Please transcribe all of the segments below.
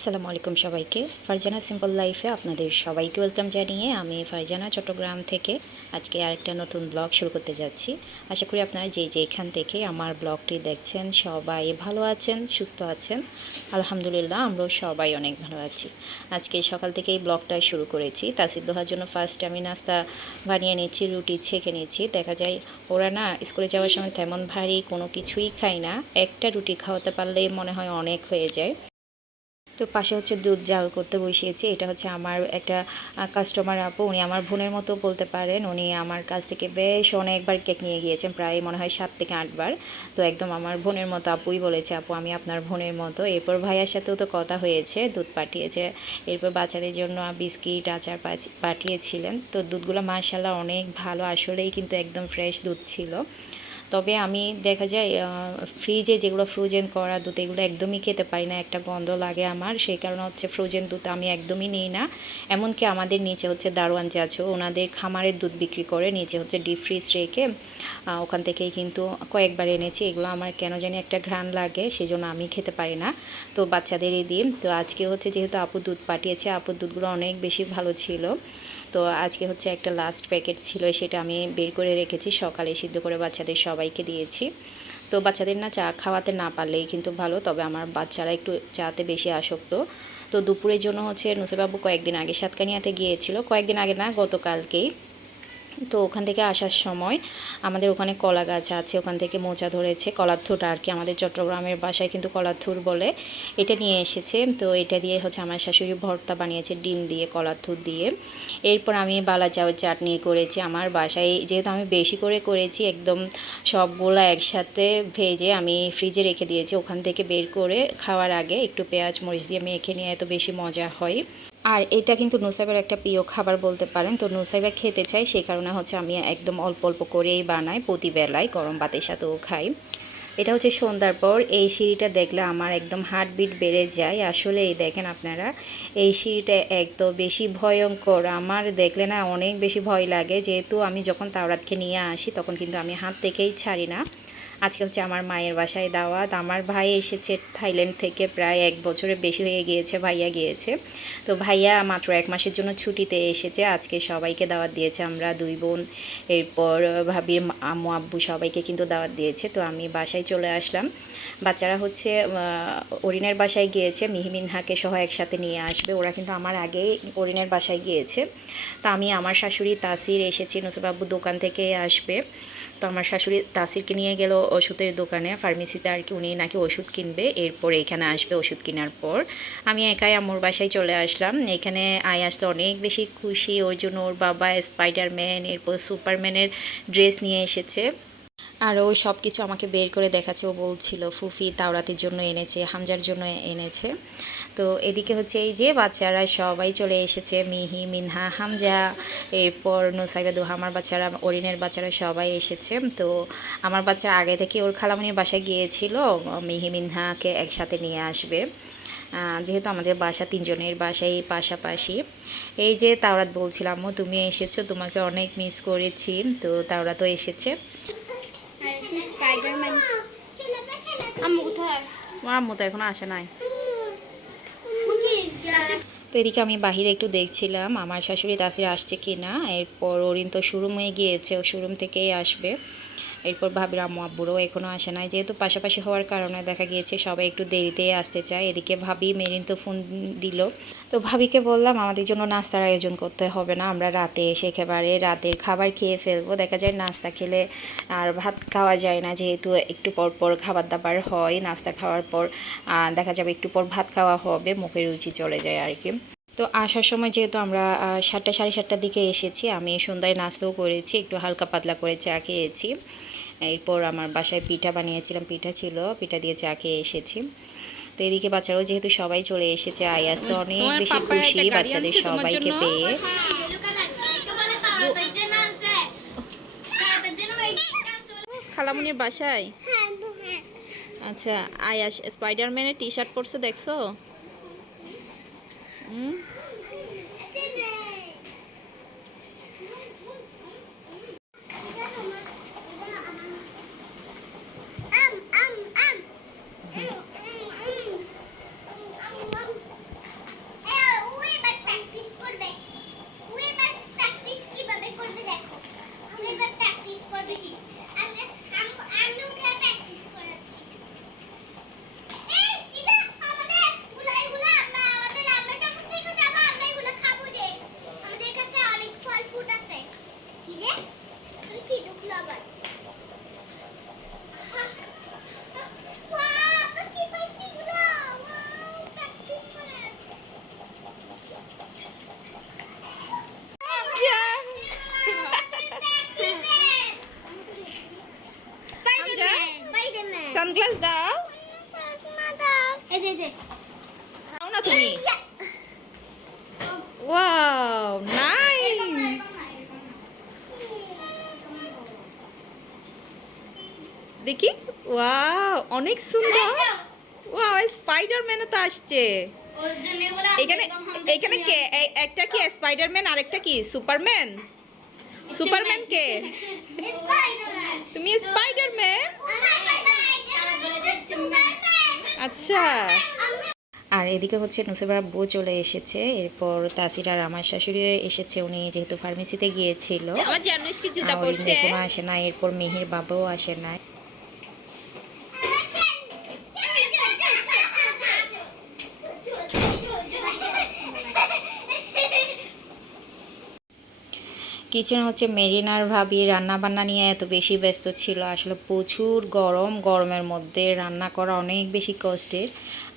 আসসালামু আলাইকুম সবাইকে। ফারজানা সিম্পল লাইফে আপনাদের সবাইকে ওয়েলকাম জানিয়ে আমি ফারজানা চট্টগ্রাম থেকে আজকে আরেকটা নতুন ব্লগ শুরু করতে যাচ্ছি। আশা করি আপনারা যে যেখান থেকে আমার ব্লগটি দেখছেন সবাই ভালো আছেন, সুস্থ আছেন। আলহামদুলিল্লাহ আমরাও সবাই অনেক ভালো আছি। আজকে সকাল থেকে এই ব্লগটা শুরু করেছি। তাসির দোহার জন্য ফার্স্ট আমি নাস্তা বানিয়ে নিয়েছি, রুটি ছেঁকে নিয়েছি। দেখা যায় ওরা না স্কুলে যাওয়ার সময় তেমন ভারী কোনো কিছুই খায় না। একটা রুটি খাওয়াতে পারলেই মনে হয় অনেক হয়ে যায়। তো পাশে হচ্ছে দুধ জাল করতে বসিয়েছি। এটা হচ্ছে আমার একটা কাস্টমার আপু, উনি আমার বোনের মতো বলতে পারেন। উনি আমার কাছ থেকে বেশ অনেকবার কেক নিয়ে গিয়েছেন, প্রায় মনে হয় সাত থেকে আটবার তো একদম আমার বোনের মতো আপুই বলেছে, আপু, আমি আপনার বোনের মতো। এরপর ভাইয়ার সাথেও তো কথা হয়েছে, দুধ পাঠিয়েছে। এরপর বাচ্চাদের জন্য বিস্কিট, আচার পাঠিয়েছিলেন। তো দুধগুলো মাশাল্লাহ অনেক ভালো, আসলেই কিন্তু একদম ফ্রেশ দুধ ছিল। তবে আমি দেখা যায় ফ্রিজে যেগুলো ফ্রোজেন করা দুধ, এগুলো একদমই খেতে পারি না, একটা গন্ধ লাগে আমার। সেই কারণে হচ্ছে ফ্রোজেন দুধ আমি একদমই নিই না। এমনকি আমাদের নিচে হচ্ছে দারোয়ান যে আছে, ওনাদের খামারের দুধ বিক্রি করে নিচে হচ্ছে ডিপ ফ্রিজ রেখে ওখান থেকেই কিন্তু কয়েকবার এনেছি। এগুলো আমার কেন জানি একটা ঘ্রাণ লাগে সেই জন্য আমি খেতে পারি না। তো বাচ্চাদেরই দিন, তো আজকে হচ্ছে যেহেতু আপু দুধ পাঠিয়েছে, আপুর দুধগুলো অনেক বেশি ভালো ছিল। তো আজকে হচ্ছে একটা লাস্ট প্যাকেট ছিল, সেটা আমি বের করে রেখেছি। সকালে সিদ্ধ করে বাচ্চাদের সবাইকে দিয়েছি। তো বাচ্চাদের না চা খাওয়াতে না পারলেই কিন্তু ভালো, তবে আমার বাচ্চারা একটু চাতে বেশি আসক্ত। তো দুপুরের জন্য হচ্ছে নুসেবাবু কয়েকদিন আগে সাতকানিয়াতে গিয়েছিল। কয়েকদিন আগে না গতকালকেই তো ওখান থেকে আসার সময় আমাদের ওখানে কলা গাছ আছে, ওখান থেকে মোচা ধরেছে, কলার আর কি আমাদের চট্টগ্রামের বাসায় কিন্তু কলারথুর বলে এটা নিয়ে এসেছে। তো এটা দিয়ে হচ্ছে আমার শাশুড়ি ভর্তা বানিয়েছে, ডিম দিয়ে কলারথুর দিয়ে। এরপর আমি বালা চাউয়ের চাটনি করেছি আমার বাসায়। যেহেতু আমি বেশি করে করেছি, একদম সবগুলো একসাথে ভেজে আমি ফ্রিজে রেখে দিয়েছি। ওখান থেকে বের করে খাওয়ার আগে একটু পেঁয়াজ, মরিচ দিয়ে মেখে নিয়ে এত বেশি মজা হয়। আর এটা কিন্তু নুসাইবের একটা প্রিয় খাবার বলতে পারেন। তো নুসাইবা খেতে চাই সেই কারণে হচ্ছে আমি একদম অল্প অল্প করেই বানাই, প্রতিবেলায় গরম ভাতের সাথেও খাই। এটা হচ্ছে সন্ধ্যার পর, এই সিঁড়িটা দেখলে আমার একদম হার্টবিট বেড়ে যায়। আসলে এই দেখেন আপনারা, এই সিঁড়িটা এত বেশি ভয়ঙ্কর। আমার দেখলে না অনেক বেশি ভয় লাগে। যেহেতু আমি যখন তাওরাতকে নিয়ে আসি, তখন কিন্তু আমি হাত থেকেই ছাড়ি না। আজকে হচ্ছে আমার মায়ের বাসায় দাওয়াত। আমার ভাই এসেছে থাইল্যান্ড থেকে প্রায় এক বছরের বেশি হয়ে গিয়েছে, ভাইয়া গিয়েছে। তো ভাইয়া মাত্র এক মাসের জন্য ছুটিতে এসেছে। আজকে সবাইকে দাওয়াত দিয়েছে। আমরা দুই বোন, এরপর ভাবির আম্মু, আব্বু সবাইকে কিন্তু দাওয়াত দিয়েছে। তো আমি বাসায় চলে আসলাম। বাচ্চারা হচ্ছে অরিনের বাসায় গিয়েছে। মিহিমিনহাকে সহ একসাথে নিয়ে আসবে। ওরা কিন্তু আমার আগেই অরিনের বাসায় গিয়েছে। তো আমি আমার শাশুড়ি তাসির এসেছি। নসুবাবু দোকান থেকে আসবে। তো আমার শাশুড়ি তাসিরকে নিয়ে গেল ওষুধের দোকানে ফার্মেসিতে আর কি উনি নাকি ওষুধ কিনবে, এরপর এখানে আসবে ওষুধ কেনার পর। আমি একাই আমার বাসায় চলে আসলাম। এখানে আয় আসতে অনেক বেশি খুশি, ওর জন্য ওর বাবা স্পাইডারম্যান এরপর সুপারম্যানের ড্রেস নিয়ে এসেছে। আর ও সব কিছু আমাকে বের করে দেখাচ্ছে ও বলছিল ফুফি তাওরাতের জন্য এনেছে হামজার জন্য এনেছে। তো এদিকে হচ্ছে এই যে বাচ্চারা সবাই চলে এসেছে মিহি মিনহা হামজা এরপর নুসাইবা দোহা আমার বাচ্চারা অরিনের বাচ্চারা সবাই এসেছে। তো আমার বাচ্চা আগে থেকে ওর খালামনির বাসায় গিয়েছিল মিহি মিনহাকে একসাথে নিয়ে আসবে। যেহেতু আমাদের বাসা তিনজনের বাসায় পাশাপাশি। এই যে তাওরাত বলছিলাম "আম্মু, তুমি এসেছ তোমাকে অনেক মিস করেছি। তো তাওরাতও এসেছে। হচ্ছে স্পাইডারম্যান আম্মু কোথায়? আমার আম্মু তো এখনও আসে নাই। তো এদিকে আমি বাহিরে একটু দেখছিলাম আমার শাশুড়ি তাসির আসছে কি না এরপর অরিন তো শোরুমে গিয়েছে ও শোরুম থেকেই আসবে। এরপর ভাবির আম্মু, আব্বুরও এখনও আসে নাই। যেহেতু পাশাপাশি হওয়ার কারণে দেখা গিয়েছে, সবাই একটু দেরিতেই আসতে চায়। এদিকে ভাবি মেরিন তো ফোন দিল। তো ভাবিকে বললাম, আমাদের জন্য নাস্তার আয়োজন করতে হবে না, আমরা রাতে এসে একেবারে রাতের খাবার খেয়ে ফেলব। দেখা যায় নাস্তা খেলে আর ভাত খাওয়া যায় না, যেহেতু একটু পর পর খাবার দাবার হয়। নাস্তা খাওয়ার পর দেখা যাবে একটু পর ভাত খাওয়া হবে, মুখের রুচি চলে যায় আর কি। তো আসার সময় যেহেতু আমরা সাতটা সাড়ে সাতটার দিকে এসেছি আমি সন্ধ্যায় নাস্তাও করেছি একটু হালকা পাতলা করে চা খেয়েছি। এরপর আমার বাসায় পিঠা বানিয়েছিলাম পিঠা ছিল পিঠা দিয়ে চা খেয়ে এসেছি। তো এদিকে বাচ্চারাও যেহেতু সবাই চলে এসেছে আয়াস তো অনেক বেশি খুশি বাচ্চাদের সবাইকে পেয়ে। খালামুনির বাসায়? আচ্ছা আয়াস স্পাইডারম্যানের টি শার্ট পরছে দেখছ? হুম? দেখি। ওয়াও অনেক সুন্দর। ওয়াও স্পাইডারম্যানও তো আসছে। এখানে এখানে কে? একটা কি? স্পাইডারম্যান আরেকটা কি? সুপারম্যান সুপারম্যান কে? তুমি স্পাইডারম্যান আচ্ছা। আর এদিকে হচ্ছে নুসেবার বউ চলে এসেছে। এরপর তাসির আর আমার শাশুড়ি এসেছে। উনি যেহেতু ফার্মেসিতে গিয়েছিল। আসে না। এরপর মেহির বাবাও আসে না। কিচেনে হচ্ছে মেরিনার ভাবি রান্নাবান্না নিয়ে এত বেশি ব্যস্ত ছিল। আসলে প্রচুর গরম, গরমের মধ্যে রান্না করা অনেক বেশি কষ্টের।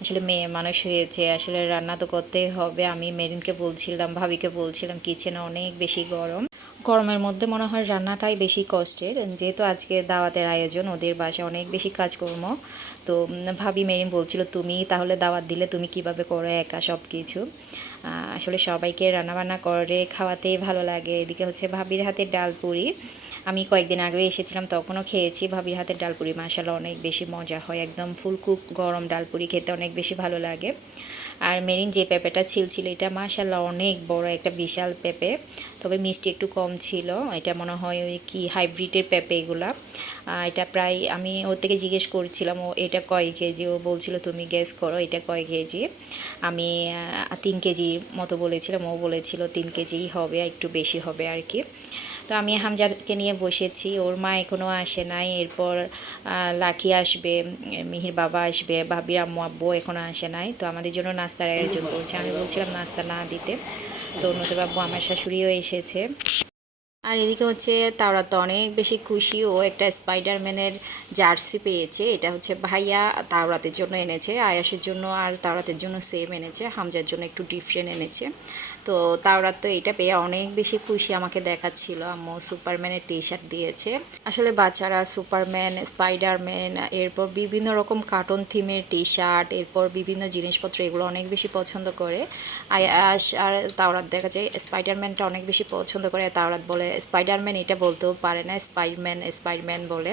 আসলে মেয়ে মানুষ হয়েছে, আসলে রান্না তো করতেই হবে। আমি মেরিনকে বলছিলাম, ভাবিকে বলছিলাম, কিচেনে অনেক বেশি গরম। গরমের মধ্যে মনে হয় রান্নাটাই বেশি কষ্টের। যেহেতু আজকে দাওয়াতের আয়োজন, ওদের বাসায় অনেক বেশি কাজকর্ম। তো ভাবি মেরিন বলছিল, তুমি তাহলে দাওয়াত দিলে তুমি কীভাবে করো একা সব কিছু আসলে সবাইকে রান্নাবান্না করে খাওয়াতেই ভালো লাগে। এদিকে হচ্ছে ভাবির হাতের ডাল পুরি। আমি কয়েকদিন আগে এসেছিলাম, তখনও খেয়েছি। ভাবির হাতের ডাল পুরি মাসাল্লাহ অনেক বেশি মজা হয়। একদম ফুলকুক গরম ডাল পুরি খেতে অনেক বেশি ভালো লাগে। আর মেরিন যে পেঁপেটা ছিল এটা মাসাল্লাহ অনেক বড় একটা বিশাল পেঁপে। তবে মিষ্টি একটু কম ছিল। এটা মনে হয় ওই কি হাইব্রিডের পেঁপে এগুলা। এটা প্রায় আমি ওর থেকে জিজ্ঞেস করছিলাম, ও এটা কয় কেজি? ও বলছিল, তুমি গ্যাস করো, এটা কয় কেজি? আমি তিন কেজি মতো বলেছিলাম, ও বলেছিল, তিন কেজিই হবে, একটু বেশি হবে আর কি। তো আমি হামজাকে নিয়ে বসেছি, ওর মা এখনও আসে নাই, এরপর লাকি আসবে, মিহির বাবা আসবে, ভাবির আম্মু, আব্বু এখনও আসে নাই, তো আমাদের জন্য নাস্তার আয়োজন করছে। আমি বলছিলাম নাস্তা না দিতে, তো নজর বাবু আমার শাশুড়িও এসেছে। আর এদিকে হচ্ছে তাওরা তো অনেক বেশি খুশি ও একটা স্পাইডারম্যানের জার্সি পেয়েছে। এটা হচ্ছে ভাইয়া তাওরাতের জন্য এনেছে, আয়াসের জন্য আর তাওরাতের জন্য সেম এনেছে, হামজার জন্য একটু ডিফারেন্ট এনেছে। তো তাওরাত তো এটা পেয়ে অনেক বেশি খুশি আমাকে দেখাচ্ছিল। আম্মু সুপারম্যানের টি শার্ট দিয়েছে। আসলে বাচ্চারা সুপারম্যান স্পাইডারম্যান এরপর বিভিন্ন রকম কার্টুন থিমের টি শার্ট এরপর বিভিন্ন জিনিসপত্র এগুলো অনেক বেশি পছন্দ করে। আয়াস আর তাওরাত দেখা যায় স্পাইডারম্যানটা অনেক বেশি পছন্দ করে, তাওরাত বলে স্পাইডারম্যান এটা বলতেও পারে না স্পাইডম্যান স্পাইডম্যান বলে।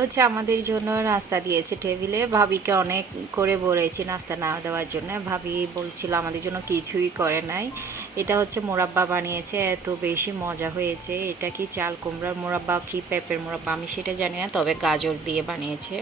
হচ্ছে আমাদের জন্য নাস্তা দিয়েছে টেবিলে। ভাবিকে অনেক করে বলেছি নাস্তা না দেওয়ার জন্য। ভাবি বলছিল আমাদের জন্য কিছুই করে নাই। এটা হচ্ছে মোরাব্বা বানিয়েছে, এত বেশি মজা হয়েছে। এটা কি চাল কুমড়ার মোরাব্বা কি পেঁপের মোরাব্বা? আমি সেটা জানি না, তবে গাজর দিয়ে বানিয়েছে।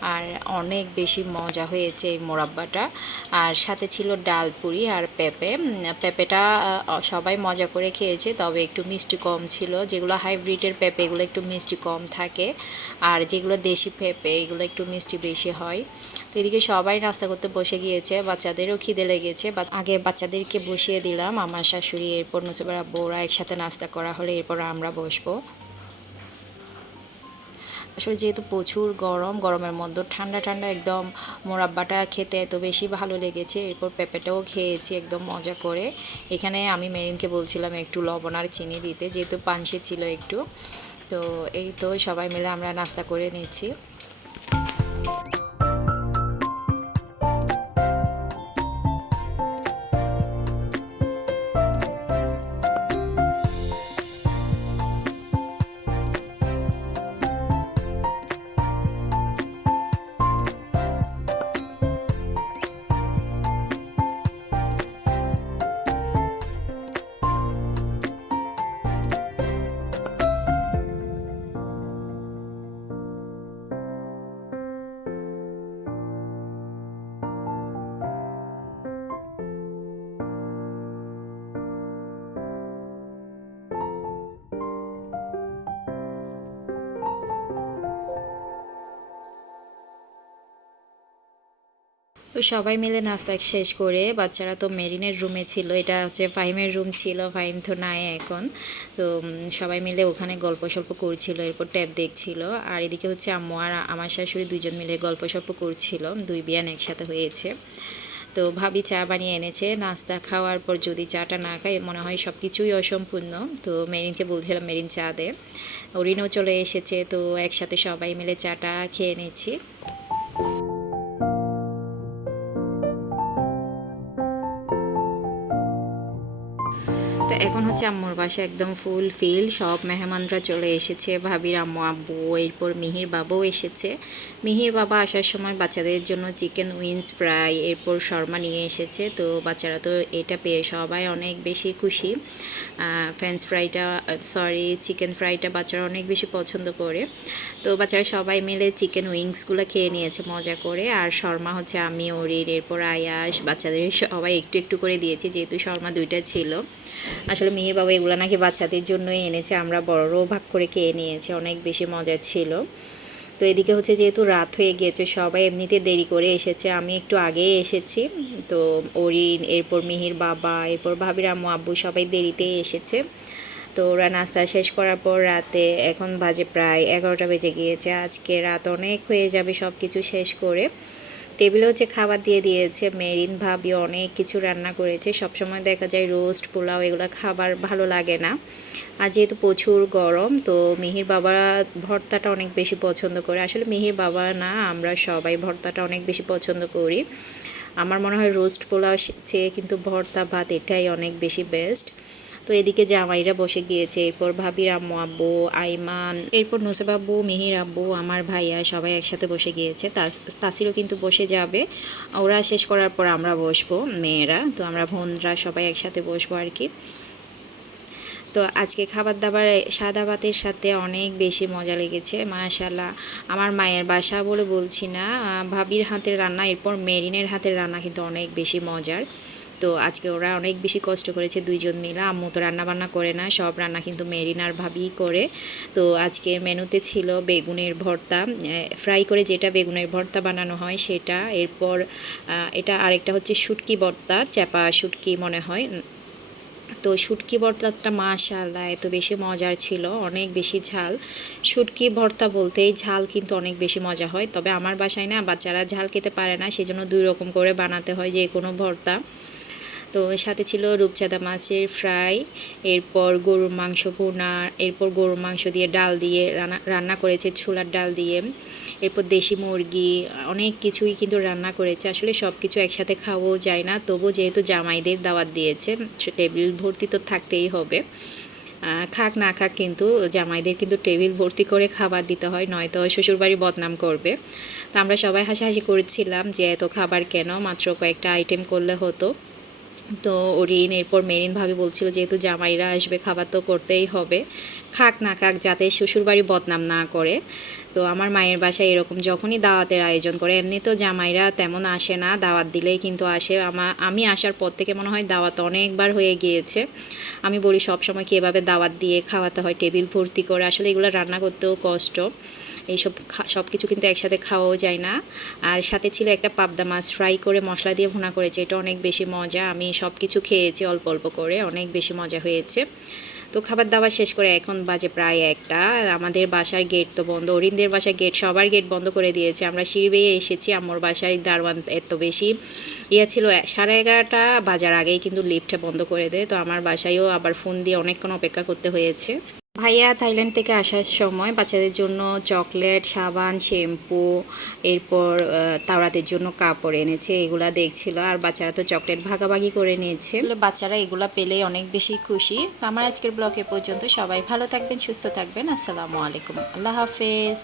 আর অনেক বেশি মজা হয়েছে এই মোরাব্বাটা। আর সাথে ছিল ডাল পুরি আর পেঁপে। পেঁপেটা সবাই মজা করে খেয়েছে, তবে একটু মিষ্টি কম ছিল। যেগুলো হাইব্রিডের পেঁপে, এগুলো একটু মিষ্টি কম থাকে। আর যেগুলো দেশি পেঁপে, এগুলো একটু মিষ্টি বেশি হয়। তো এদিকে সবাই নাস্তা করতে বসে গিয়েছে, বাচ্চাদেরও খিদে লেগেছে। বা- আগে বাচ্চাদেরকে বসিয়ে দিলাম, আমার শাশুড়ি, এরপর নসিবার আব্বুরা একসাথে নাস্তা করা হলে এরপর আমরা বসবো। আসলে যেহেতু প্রচুর গরম, গরমের মধ্যে ঠান্ডা ঠান্ডা একদম মোরাব্বাটা খেতে এত বেশি ভালো লেগেছে, এরপর পেঁপেটাও খেয়েছি একদম মজা করে। এখানে আমি মেরিনকে বলছিলাম একটু লবণ আর চিনি দিতে, যেহেতু পানসে ছিল একটু। তো এই তো সবাই মিলে আমরা নাস্তা করে নিচ্ছি। তো সবাই মিলে নাস্তা শেষ করে, বাচ্চারা তো মেরিনের রুমে ছিল, এটা হচ্ছে ফাইমের রুম ছিল ফাইম তো নাই এখন। তো সবাই মিলে ওখানে গল্প সল্প করছিল, এরপর ট্যাব দেখছিল, আর এদিকে হচ্ছে আম্মু আর আমার শাশুড়ি দুজন মিলে গল্প সল্প করছিল, দুই বিয়ান একসাথে হয়েছে। তো ভাবি চা বানিয়ে এনেছে, নাস্তা খাওয়ার পর যদি চাটা না খাই মনে হয় সব কিছুই অসম্পূর্ণ। তো মেরিনকে বলছিলাম, মেরিন চা দে। ওরিনও চলে এসেছে, তো একসাথে সবাই মিলে চাটা খেয়ে নিচ্ছি। তো এখন হচ্ছে আম্মুর বাসা একদম ফুল ফিল সব মেহমানরা চলে এসেছে, ভাবির আম্মু, আব্বু, এরপর মিহির বাবাও এসেছে। মিহির বাবা আসার সময় বাচ্চাদের জন্য চিকেন উইংস ফ্রাই এরপর শর্মা নিয়ে এসেছে, তো বাচ্চারা তো এটা পেয়ে সবাই অনেক বেশি খুশি। ফ্রেঞ্চ ফ্রাইটা সরি চিকেন ফ্রাইটা বাচ্চারা অনেক বেশি পছন্দ করে। তো বাচ্চারা সবাই মিলে চিকেন উইংসগুলো খেয়ে নিয়েছে মজা করে, আর শর্মা হচ্ছে আমি ওরির এরপর আয়াস, বাচ্চাদের সবাই একটু একটু করে দিয়েছি, যেহেতু শর্মা দুইটা ছিল। আসলে মিহির বাবা এগুলো নাকি বাচ্চাদের জন্যই এনেছে, আমরা বড়রাও ভাগ করে খেয়ে নিয়েছি, অনেক বেশি মজা ছিল। তো এদিকে হচ্ছে যেহেতু রাত হয়ে গিয়েছে, সবাই এমনিতে দেরি করে এসেছে, আমি একটু আগেই এসেছি। তো অরিন, এরপর মিহির বাবা, এরপর ভাবির আম্মু, আব্বু সবাই দেরিতে এসেছে। তো ওরা নাস্তা শেষ করার পর রাতে, এখন বাজে প্রায় এগারোটা বেজে গিয়েছে, আজকে রাত অনেক হয়ে যাবে সব কিছু শেষ করে। টেবিলে হচ্ছে খাবার দিয়ে দিয়েছে, মেরিন ভাবি অনেক কিছু রান্না করেছে। সবসময় দেখা যায় রোস্ট, পোলাও এগুলো খাবার ভালো লাগে না। আর যেহেতু প্রচুর গরম, তো মিহির বাবা ভর্তাটা অনেক বেশি পছন্দ করে। আসলে মিহির বাবা না, আমরা সবাই ভর্তাটা অনেক বেশি পছন্দ করি। আমার মনে হয় রোস্ট, পোলাও চেয়ে কিন্তু ভর্তা, ভাত এটাই অনেক বেশি বেস্ট তো এদিকে জামাইরা বসে গিয়েছে। এরপর ভাবির আম্মু, আব্বু, আইমান, এরপর নোসেব আব্বু, মিহির আব্বু, আমার ভাইয়া সবাই একসাথে বসে গিয়েছে। তাসিরও কিন্তু বসে যাবে। ওরা শেষ করার পর আমরা বসবো, মেয়েরা। তো আমরা বোনরা সবাই একসাথে বসবো আর কি। তো আজকে খাবার দাবার, সাদা ভাতের সাথে অনেক বেশি মজা লেগেছে মাশাল্লাহ আমার মায়ের বাসা বলে বলছি না ভাবির হাতের রান্না, এরপর মেরিনের হাতের রান্না কিন্তু অনেক বেশি মজার। তো আজকে ওরা অনেক বেশি কষ্ট করেছে দুইজন মিলে। আম্মু তো রান্নাবান্না করে না, সব রান্না কিন্তু মেরিন আর ভাবিই করে। তো আজকে মেনুতে ছিল বেগুনের ভর্তা ফ্রাই করে যেটা বেগুনের ভর্তা বানানো হয় সেটা। এরপর এটা আরেকটা হচ্ছে শুটকি ভর্তা, চ্যাপা শুটকি মনে হয়। তো শুটকি ভর্তাটা মাশাআল্লাহ, এত বেশি মজার ছিল, অনেক বেশি ঝাল। শুটকি ভর্তা বলতেই ঝাল কিন্তু অনেক বেশি মজা হয়। তবে আমার বাসায় না বাচ্চারা ঝাল খেতে পারে না, সেজন্য দুই রকম করে বানাতে হয় যে কোনো ভর্তা। তো সাথে ছিল রূপচাঁদা মাছের ফ্রাই, এরপর গরুর মাংস ভুনা, এরপর গরুর মাংস দিয়ে ডাল দিয়ে রান্না রান্না করেছে ছোলার ডাল দিয়ে, এরপর দেশি মুরগি, অনেক কিছুই কিন্তু রান্না করেছে। আসলে সব কিছু একসাথে খাওয়াও যায় না তবু যেহেতু জামাইদের দাওয়াত দিয়েছে টেবিল ভর্তি তো থাকতেই হবে। খাক না খাক কিন্তু জামাইদের কিন্তু টেবিল ভর্তি করে খাবার দিতে হয়, নয়তো শ্বশুরবাড়ি বদনাম করবে। তো আমরা সবাই হাসাহাসি করছিলাম যে এত খাবার কেন? মাত্র কয়েকটা আইটেম করলে হতো। তো ওরিন এরপর মেরিন ভাবি বলছিল যেহেতু জামাইরা আসবে, খাবার তো করতেই হবে। খাক না খাক, যাতে শ্বশুরবাড়ি বদনাম না করে। তো আমার মায়ের বাসায় এরকম যখনই দাওয়াতের আয়োজন করে, এমনি তো জামাইরা তেমন আসে না, দাওয়াত দিলেই কিন্তু আসে। আমা, আমি আসার পর থেকে মনে হয় দাওয়াত অনেকবার হয়ে গিয়েছে। আমি বলি সব সময় কি এভাবে দাওয়াত দিয়ে খাওয়াতে হয়, টেবিল ভর্তি করে, আসলে এগুলো রান্না করতেও কষ্ট। এইসব সব কিছু কিন্তু একসাথে খাওয়াও যায় না। আর সাথে ছিল একটা পাবদা মাছ ফ্রাই করে মশলা দিয়ে ভুনা করেছে। এটা অনেক বেশি মজা। আমি সব কিছু খেয়েছি অল্প অল্প করে, অনেক বেশি মজা হয়েছে। তো খাবার দাবার শেষ করে এখন বাজে প্রায় একটা। আমাদের বাসার গেট তো বন্ধ। অরিনদের বাসার গেট সবার গেট বন্ধ করে দিয়েছে। আমরা সিঁড়ি বেয়ে এসেছি আমার বাসায় দারওয়ান এত বেশি। ইয়ে ছিল সাড়ে এগারোটা বাজার আগেই কিন্তু লিফটে বন্ধ করে দেয়। তো আমার বাসায়ও আবার ফোন দিয়ে অনেকক্ষণ অপেক্ষা করতে হয়েছে। ভাইয়া থাইল্যান্ড থেকে আসার সময় বাচ্চাদের জন্য চকলেট, সাবান, শ্যাম্পু, এরপর তাওরাতের জন্য কাপড় এনেছে, এগুলা দেখছিল। আর বাচ্চারা তো চকলেট ভাগাভাগি করে নিয়েছে। বাচ্চারা এগুলা পেলে অনেক বেশি খুশি। তো আমার আজকের ব্লকে পর্যন্ত সবাই ভালো থাকবেন, সুস্থ থাকবেন। আসসালামু আলাইকুম। আল্লাহ হাফেজ।